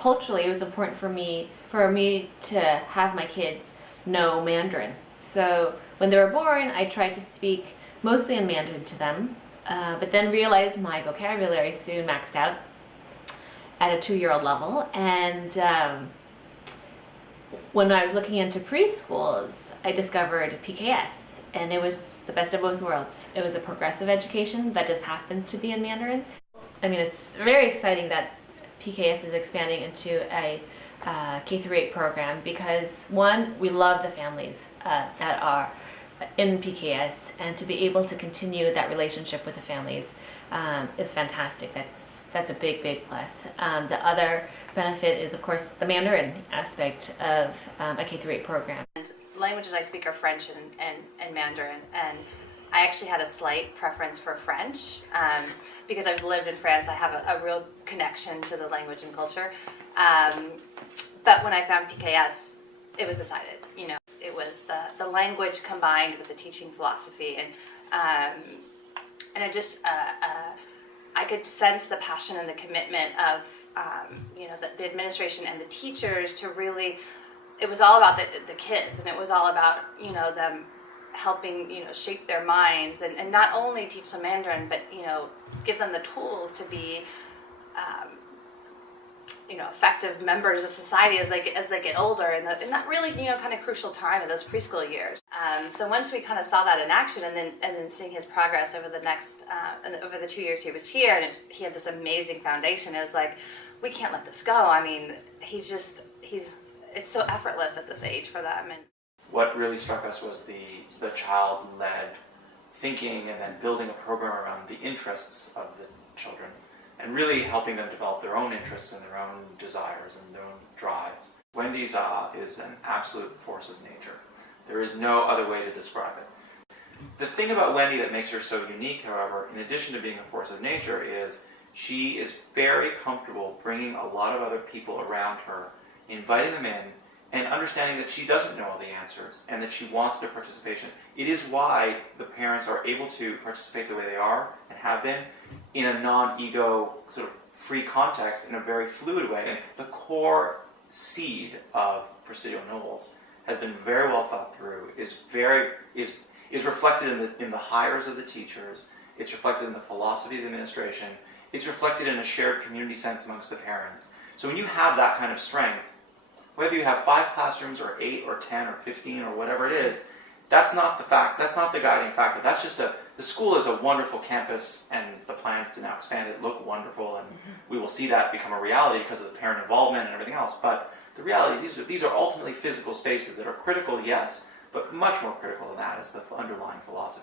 culturally it was important for me to have my kids know Mandarin. So when they were born, I tried to speak mostly in Mandarin to them, but then realized my vocabulary soon maxed out at a 2-year-old level. And when I was looking into preschools, I discovered PKS, and it was the best of both worlds. It was a progressive education that just happens to be in Mandarin. I mean, it's very exciting that PKS is expanding into a K-8 program because, one, we love the families that are in PKS, and to be able to continue that relationship with the families is fantastic. That's a big, big plus. The other benefit is, of course, the Mandarin aspect of a K-8 program. And languages I speak are French and Mandarin, and I actually had a slight preference for French because I've lived in France. I have a real connection to the language and culture. But when I found PKS, it was decided. You know, it was the language combined with the teaching philosophy, and I just I could sense the passion and the commitment of you know, the administration and the teachers to really. It was all about the kids, and it was all about, you know, them helping, you know, shape their minds, and not only teach them Mandarin, but, you know, give them the tools to be you know, effective members of society as they get older, in that really, you know, kind of crucial time of those preschool years. So once we kind of saw that in action, and then seeing his progress over the next over the 2 years he was here, and he had this amazing foundation. It was like, we can't let this go. I mean, it's so effortless at this age for them. And what really struck us was the child-led thinking, and then building a program around the interests of the children, and really helping them develop their own interests and their own desires and their own drives. Wendy's is an absolute force of nature. There is no other way to describe it. The thing about Wendy that makes her so unique, however, in addition to being a force of nature, is she is very comfortable bringing a lot of other people around her, inviting them in, and understanding that she doesn't know all the answers and that she wants their participation. It is why the parents are able to participate the way they are and have been in a non-ego sort of free context in a very fluid way. And the core seed of Presidio Knowles has been very well thought through, is reflected in the hires of the teachers, it's reflected in the philosophy of the administration, it's reflected in a shared community sense amongst the parents. So when you have that kind of strength, whether you have 5 classrooms or 8 or 10 or 15 or whatever it is, that's not the fact. That's not the guiding factor. That's just the school is a wonderful campus, and the plans to now expand it look wonderful, and we will see that become a reality because of the parent involvement and everything else. But the reality is these are ultimately physical spaces that are critical, yes, but much more critical than that is the underlying philosophy.